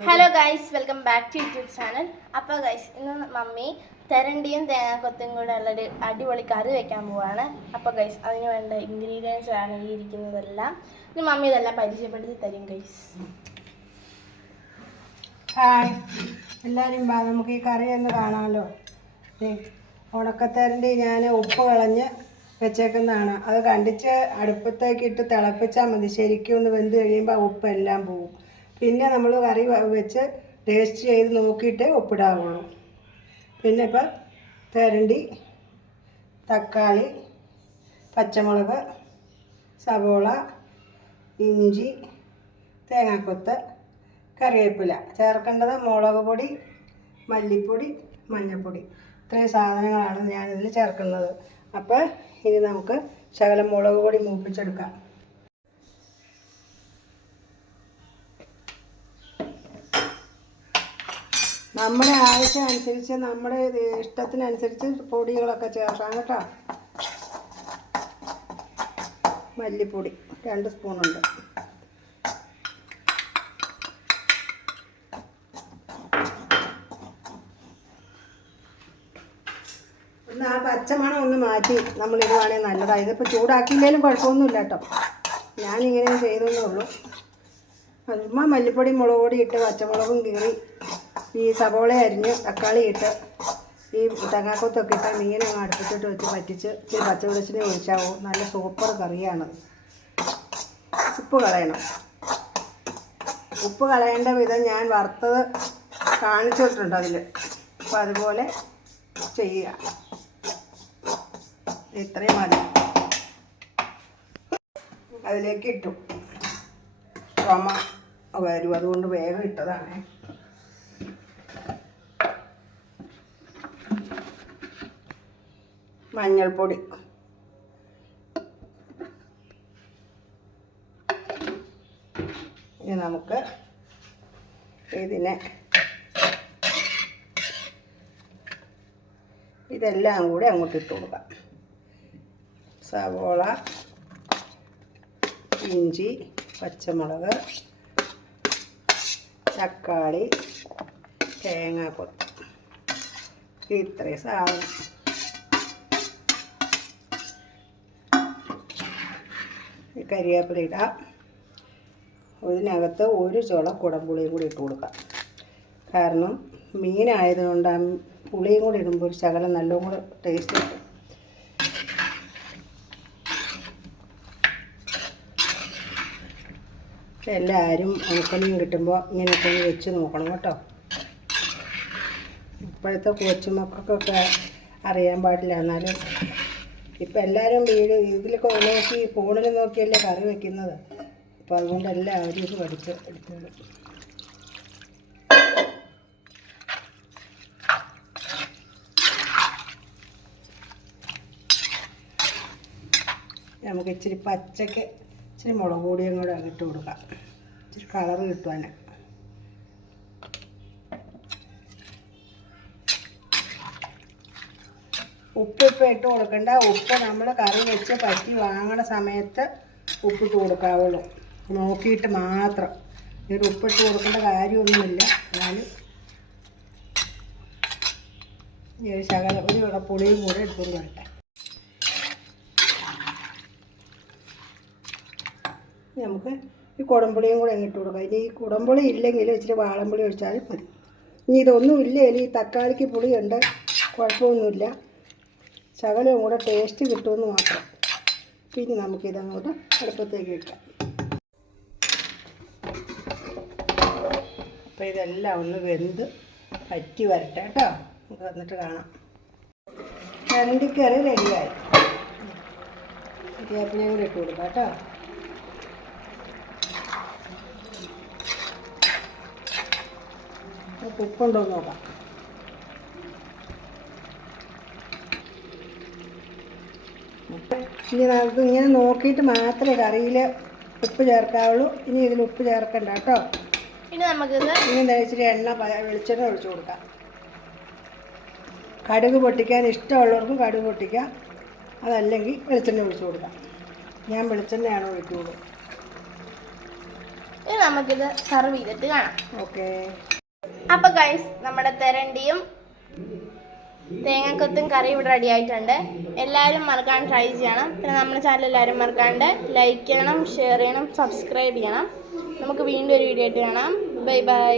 Hello guys welcome back to YouTube channel അപ്പോൾ guys ഇന്ന് mummy തെരണ്ടിയും തേങ്ങാക്കൊത്തും കൂടെ ഉള്ളൊരു അടിപൊളി കറി വെക്കാൻ പോവാണ്. അപ്പോൾ ഗൈസ് അതിന് വേണ്ട ഇൻഗ്രീഡിയൻസ് ആണ് ഈ ഇരിക്കുന്നതെല്ലാം. ഇനി മമ്മി ഇതെല്ലാം പരിചയപ്പെടുത്തി തരും ഗൈസ് ഹായ് എല്ലാവരും വാ നമുക്ക് ഈ കറി ഒന്ന് കാണാമല്ലോ ഉണക്കത്തരണ്ടി ഞാൻ ഉപ്പ് കളഞ്ഞ് വെച്ചേക്കുന്നതാണ്. അത് കണ്ടിച്ച് അടുപ്പത്തേക്ക് ഇട്ട് തിളപ്പിച്ചാൽ മതി. ശരിക്കും ഒന്ന് വെന്ത് കഴിയുമ്പോൾ ഉപ്പ് എല്ലാം പോവും. പിന്നെ നമ്മൾ കറി വെച്ച് ടേസ്റ്റ് ചെയ്ത് നോക്കിയിട്ടേ ഒപ്പിടാവുള്ളൂ. പിന്നെ ഇപ്പം തെരണ്ടി തക്കാളി പച്ചമുളക് സവോള ഇഞ്ചി തേങ്ങാക്കൊത്ത് കറിവേപ്പില. ചേർക്കേണ്ടത് മുളക് പൊടി മല്ലിപ്പൊടി മഞ്ഞൾപ്പൊടി. ഇത്രയും സാധനങ്ങളാണ് ഞാനിതിൽ ചേർക്കുന്നത്. അപ്പോൾ ഇനി നമുക്ക് ശകലം മുളക് പൊടി മൂപ്പിച്ചെടുക്കാം. നമ്മുടെ ആവശ്യം അനുസരിച്ച് നമ്മുടെ ഇഷ്ടത്തിനനുസരിച്ച് പൊടികളൊക്കെ ചേർക്കാം കേട്ടോ. മല്ലിപ്പൊടി രണ്ട് സ്പൂണുണ്ട്. ഒന്ന് ആ പച്ചമണം ഒന്ന് മാറ്റി നമ്മൾ ഇടുവാണെങ്കിൽ നല്ലതാണ് ഇതിപ്പോൾ ചൂടാക്കിയില്ലെങ്കിലും കുഴപ്പമൊന്നുമില്ല കേട്ടോ. ഞാനിങ്ങനെ ചെയ്തെന്നേ ഉള്ളൂ. ചുമ്മാ മല്ലിപ്പൊടി മുളക് പൊടി ഇട്ട് പച്ചമുളകും കീറി ഈ സവോള അരിഞ്ഞ് തക്കാളി ഇട്ട് ഈ തേങ്ങാക്കൊത്തൊക്കെ ഇട്ട് മീൻ അങ്ങ് അടുപ്പിച്ചിട്ട് വെച്ച് പറ്റിച്ച് ഇച്ചിരി പച്ചവെളിച്ചിനെ ഒഴിച്ചാവും നല്ല സൂപ്പർ കറിയാണ്. ഉപ്പ് കളയണം. ഉപ്പ് കളയേണ്ട വിധം ഞാൻ വറുത്തത് കാണിച്ചിട്ടുണ്ട് അതിൽ അപ്പോൾ അതുപോലെ ചെയ്യുക. ഇത്രയും മതി. അതിലേക്ക് ഇട്ടു. ചുമ വരും അതുകൊണ്ട് വേഗം ഇട്ടതാണ്. മഞ്ഞൾപ്പൊടി. ഇനി നമുക്ക് ഇതിനെ ഇതെല്ലാം കൂടി അങ്ങോട്ട് ഇട്ട് കൊടുക്കാം. സവോള ഇഞ്ചി പച്ചമുളക് തക്കാളി തേങ്ങാക്കൊത്ത്. ഇത്രയും സാധനം. കരിവേപ്പില ഇടാം. ഇതിനകത്ത് ഒരു ചുള കുടംപുളിയും കൂടി ഇട്ട് കൊടുക്കാം. കാരണം മീനായതുകൊണ്ട് ആ പുളിയും കൂടി ഇടുമ്പോൾ ഒരു ശകലം നല്ലോണം കൂടെ ടേസ്റ്റ് കിട്ടും. എല്ലാവരും ഉണക്കമീൻ കിട്ടുമ്പോൾ ഇങ്ങനെയൊക്കെ ഒന്ന് വെച്ച് നോക്കണം കേട്ടോ. ഇപ്പോഴത്തെ കൊച്ചുമക്കൾക്കൊക്കെ അറിയാൻ പാടില്ല എന്നാലും ഇപ്പം എല്ലാവരും വീട് ഇതിലൊക്കെ നോക്കി ഫോണിൽ നോക്കിയല്ലേ കറി വെക്കുന്നത്. അപ്പോൾ അതുകൊണ്ട് എല്ലാവരും ഇത് പഠിച്ച് എടുത്തോളും നമുക്ക് ഇച്ചിരി പച്ചക്ക് ഇച്ചിരി മുളക് പൊടിയും കൂടെ ഇട്ട് കൊടുക്കാം. ഇച്ചിരി കളറ് കിട്ടുവാന്. ഉപ്പ് ഇപ്പം ഇട്ട് കൊടുക്കണ്ട. ഉപ്പ് നമ്മൾ കറി വെച്ച് പറ്റി വാങ്ങണ സമയത്ത് ഉപ്പിട്ട് കൊടുക്കാവുള്ളൂ. നോക്കിയിട്ട് മാത്രം. ഒരു ഉപ്പിട്ട് കൊടുക്കേണ്ട കാര്യമൊന്നുമില്ല. എന്നാലും ഈ ഒരു ശകലം ഒരു പുളിയും കൂടെ എടുത്തുകൊണ്ട് വരട്ടെ. നമുക്ക് ഈ കുടംപുളിയും കൂടെ ഇട്ട് കൊടുക്കാം. ഇനി ഈ കുടംപുളി ഇല്ലെങ്കിൽ ഇച്ചിരി വാളംപുളി ഒഴിച്ചാലും മതി. ഇനി ഇതൊന്നും ഇല്ലെങ്കിൽ ഈ തക്കാളിക്ക് പുളിയുണ്ട്. കുഴപ്പമൊന്നുമില്ല. ശകലവും കൂടെ ടേസ്റ്റ് കിട്ടുമെന്ന് മാത്രം. പിന്നെ നമുക്കിതങ്ങോട്ട് അടുപ്പത്തേക്ക് വെക്കാം. അപ്പോൾ ഇതെല്ലാം ഒന്ന് വെന്ത് പറ്റി വരട്ടെ കേട്ടോ. നമുക്ക് വന്നിട്ട് കാണാം. കരണ്ടിക്കറി റെഡിയായി കരിവേപ്പിലയും കൂടെ ഇട്ട് കൊടുക്കാം കേട്ടോ. ഉപ്പുണ്ടോ നോക്കാം. ഇനി നമുക്ക് ഇങ്ങനെ നോക്കിയിട്ട് മാത്രമേ കറിയിൽ ഉപ്പ് ചേർക്കാവുള്ളൂ. ഇനി ഇതിൽ ഉപ്പ് ചേർക്കണ്ട കേട്ടോ. ഇനി നമുക്കിത് ഇനി ഇച്ചിരി എണ്ണ വെളിച്ചെണ്ണ ഒഴിച്ചു കൊടുക്കാം. കടുക് പൊട്ടിക്കാൻ ഇഷ്ടമുള്ളവർക്ക് കടുക് പൊട്ടിക്കാം. അതല്ലെങ്കിൽ വെളിച്ചെണ്ണ ഒഴിച്ചു കൊടുക്കാം. ഞാൻ വെളിച്ചെണ്ണയാണ് ഒഴിക്കുള്ളൂ ഇനി നമുക്കിത് സെർവ് ചെയ്തിട്ട് കാണാം. ഓക്കെ. അപ്പൊ ഗൈസ് നമ്മുടെ തെരണ്ടിയും തേങ്ങാക്കൊത്തും കറി ഇവിടെ റെഡി ആയിട്ടുണ്ട്. എല്ലാവരും മറക്കാൻ ട്രൈ ചെയ്യണം. പിന്നെ നമ്മുടെ ചാനൽ എല്ലാവരും മറക്കാണ്ട് ലൈക്ക് ചെയ്യണം ഷെയർ ചെയ്യണം സബ്സ്ക്രൈബ് ചെയ്യണം. നമുക്ക് വീണ്ടും ഒരു വീഡിയോ ആയിട്ട് കാണാം. Bye bye